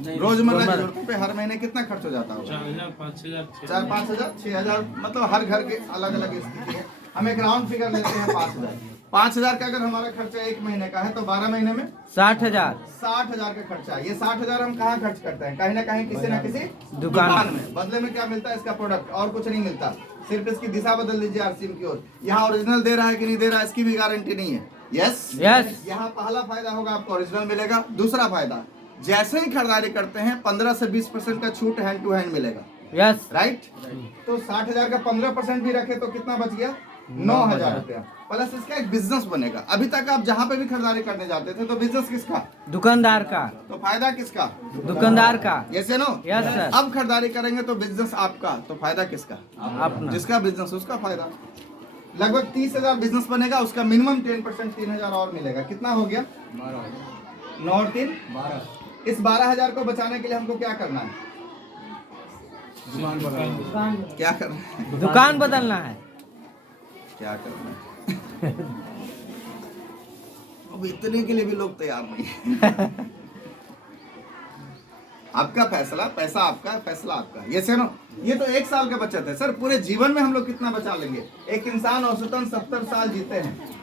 रोजमर्रा की जरूरतों पे हर महीने कितना खर्च हो जाता होगा? 4-5 हजार 6 हजार, मतलब हर घर के अलग अलग स्थिति है। हम एक राउंड फिगर लेते हैं 5 हजार। 5 हजार का अगर हमारा खर्चा 1 महीने का है तो 12 महीने में 60,000। 60 हजार का खर्चा है। ये 60 हजार हम कहाँ खर्च करते हैं? कहीं ना कहीं किसी ना किसी दुकान में। बदले में क्या मिलता है? इसका प्रोडक्ट, और कुछ नहीं मिलता। सिर्फ इसकी दिशा बदल दीजिए आरसीएम की ओर। यहाँ ओरिजिनल दे रहा है कि नहीं दे रहा है, इसकी भी गारंटी नहीं है। Yes yes. यहाँ पहला फायदा होगा, आपको ओरिजिनल मिलेगा। दूसरा फायदा, जैसे ही खरीदारी करते हैं 15 से 20% का छूट हैंड टू हैंड मिलेगा। Yes right. तो 60 हजार का 15% भी रखे तो कितना बच गया? 9 हजार रुपया। प्लस इसका एक बिजनेस बनेगा। अभी तक आप जहाँ पे भी खरीदारी करने जाते थे तो बिजनेस किसका? दुकानदार का। तो फायदा किसका? दुकानदार का। Yes no? Yes sir. अब खरीदारी करेंगे तो बिजनेस आपका, तो फायदा किसका? अपना। जिसका बिजनेस उसका फायदा। लगभग 30 हजार बिजनेस बनेगा, उसका मिनिमम 10% 3 हजार और मिलेगा। कितना हो गया? 9 और 3 12। इस 12 हजार को बचाने के लिए हमको क्या करना है? क्या करना है? दुकान बदलना है। क्या करना है? अब इतने के लिए भी लोग तैयार नहीं। आपका फैसला, पैसा आपका, फैसला आपका। ये से नो, ये तो 1 साल का बचत है सर। पूरे जीवन में हम लोग कितना बचा लेंगे? एक इंसान औसतन 70 साल जीते हैं।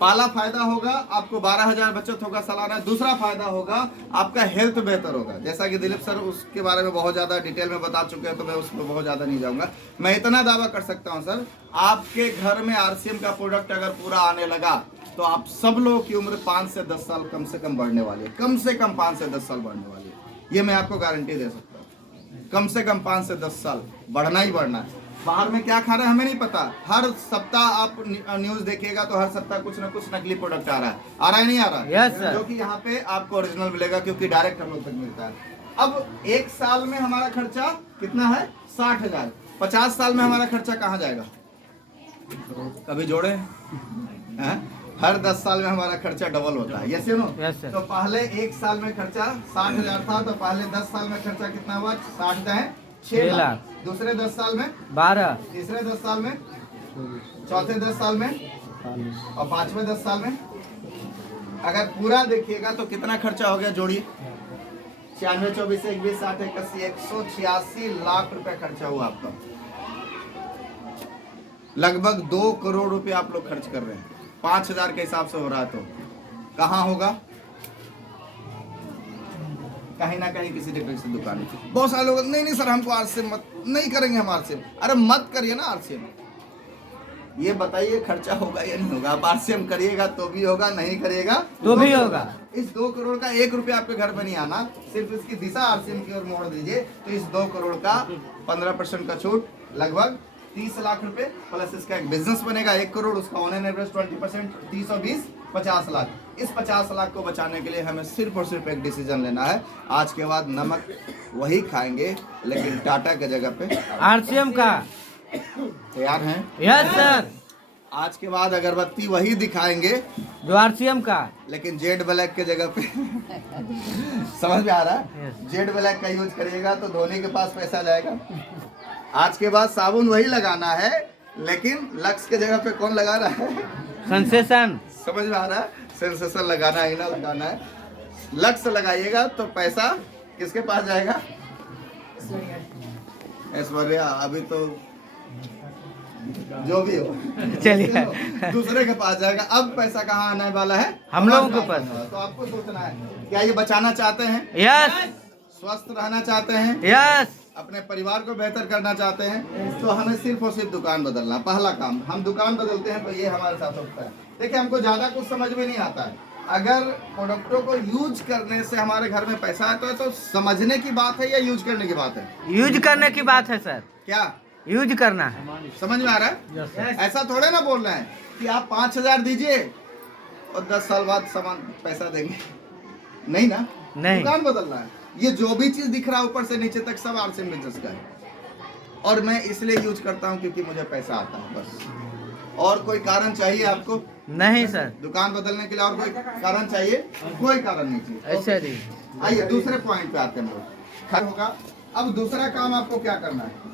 पहला फायदा होगा आपको 12 हजार बचत होगा सालाना। दूसरा फायदा होगा आपका हेल्थ बेहतर होगा। जैसा कि दिलीप सर उसके बारे में बहुत ज्यादा डिटेल में बता चुके हैं, तो मैं उसमें बहुत ज्यादा नहीं जाऊंगा। मैं इतना दावा कर सकता हूं सर, आपके घर में आरसीएम का प्रोडक्ट अगर पूरा आने लगा तो आप सब लोगों की उम्र 5 से 10 साल कम से कम बढ़ने वाली है। कम से कम 5 से 10 साल बढ़ने वाली है, ये मैं आपको गारंटी दे सकता हूँ। कम से कम 5 से 10 साल बढ़ना ही बढ़ना है। बाहर में क्या खा रहे हैं हमें नहीं पता। हर सप्ताह आप न्यूज देखिएगा तो हर सप्ताह कुछ ना कुछ नकली प्रोडक्ट आ रहा है। आ रहा है नहीं आ रहा? Yes sir. जो कि यहाँ पे आपको ओरिजिनल मिलेगा, क्योंकि डायरेक्ट हम लोग तक मिलता है। अब 1 साल में हमारा खर्चा कितना है? 60 हजार। 50 साल में हमारा खर्चा कहाँ जाएगा? कभी जोड़े हैं? हर 10 साल में हमारा खर्चा डबल होता है। Yes no? Yes sir. तो पहले 1 साल में खर्चा 60 हजार था, तो पहले 10 साल में खर्चा कितना हुआ? 60 है 6 लाख। दूसरे 10 साल में 12। तीसरे 10 साल में, चौथे 10 साल में, और पांचवें 10 साल में। अगर पूरा देखिएगा तो कितना खर्चा हो गया? जोड़िए। 96, 24, 21, 60, 81, 186 लाख रुपए खर्चा हुआ आपका। लगभग 2 करोड़ रुपए आप लोग खर्च कर रहे हैं। 5 हजार के हिसाब से हो रहा है तो कहाँ होगा? कहीं ना कहीं किसी डिफरेंस दुकान में। बहुत सारे लोग नहीं सर हमको आरसीएम मत, नहीं करेंगे हम आरसीएम। अरे मत करिए ना आरसीएम। ये बताइए खर्चा होगा या नहीं होगा? आप आरसीएम करिएगा तो भी होगा, नहीं करिएगा तो भी होगा। इस 2 करोड़ का 1 रुपया आपके घर में नहीं आना। सिर्फ इसकी दिशा आरसीएम की ओर मोड़ दीजिए तो इस 2 करोड़ का 15% का छूट लगभग 30 लाख रुपए। प्लस इसका एक बिजनेस बनेगा 1 करोड़, उसका ऑन एन एवरेज 20%, 30 और 20 50 लाख। इस 50 लाख को बचाने के लिए हमें सिर्फ और सिर्फ एक डिसीजन लेना है। आज के बाद नमक वही खाएंगे लेकिन टाटा के जगह पे आरसीएम का। तैयार हैं? Yes sir. आज के बाद अगरबत्ती वही दिखाएंगे जो आरसीएम का, लेकिन जेड ब्लैक के जगह पे। समझ में आ रहा है? जेड ब्लैक का यूज करिएगा तो धोनी के पास पैसा जाएगा। आज के बाद साबुन वही लगाना है, लेकिन लक्स के जगह पे कौन लगा रहा है? सेंसेशन। समझ में आ रहा है? सेंसेशन लगाना है ना, लगाना है। लक्स लगाइएगा तो पैसा किसके पास जाएगा? ऐश्वर्या। अभी तो जो भी हो चलिए दूसरे के पास जाएगा। अब पैसा कहाँ आने वाला है? हम लोगों के पास। तो आपको सोचना है, क्या ये बचाना चाहते हैं? यस। स्वस्थ रहना चाहते हैं? यस। अपने परिवार को बेहतर करना चाहते हैं? तो हमें सिर्फ और सिर्फ दुकान बदलना। पहला काम, हम दुकान बदलते हैं तो ये हमारे साथ होता है। देखिए हमको ज्यादा कुछ समझ में नहीं आता है। अगर प्रोडक्टों को यूज करने से हमारे घर में पैसा आता है तो समझने की बात है या यूज करने की बात है? यूज करने की बात है सर। क्या यूज करना है। समझ में आ रहा है? ऐसा थोड़े ना बोल रहे हैं कि आप 5 हजार दीजिए और 10 साल बाद सामान पैसा देंगे। नहीं ना, नहीं। दुकान बदलना है। ये जो भी चीज दिख रहा है ऊपर से नीचे तक सब आरसीएम बिजनेस का है। और मैं इसलिए यूज करता हूँ क्योंकि मुझे पैसा आता है बस। और कोई कारण चाहिए आपको? नहीं सर। दुकान बदलने के लिए और कोई कारण चाहिए? कोई कारण नहीं चाहिए। अच्छा जी। आइए दूसरे पॉइंट पे आते हैं हम लोग। होगा। अब दूसरा काम आपको क्या करना है?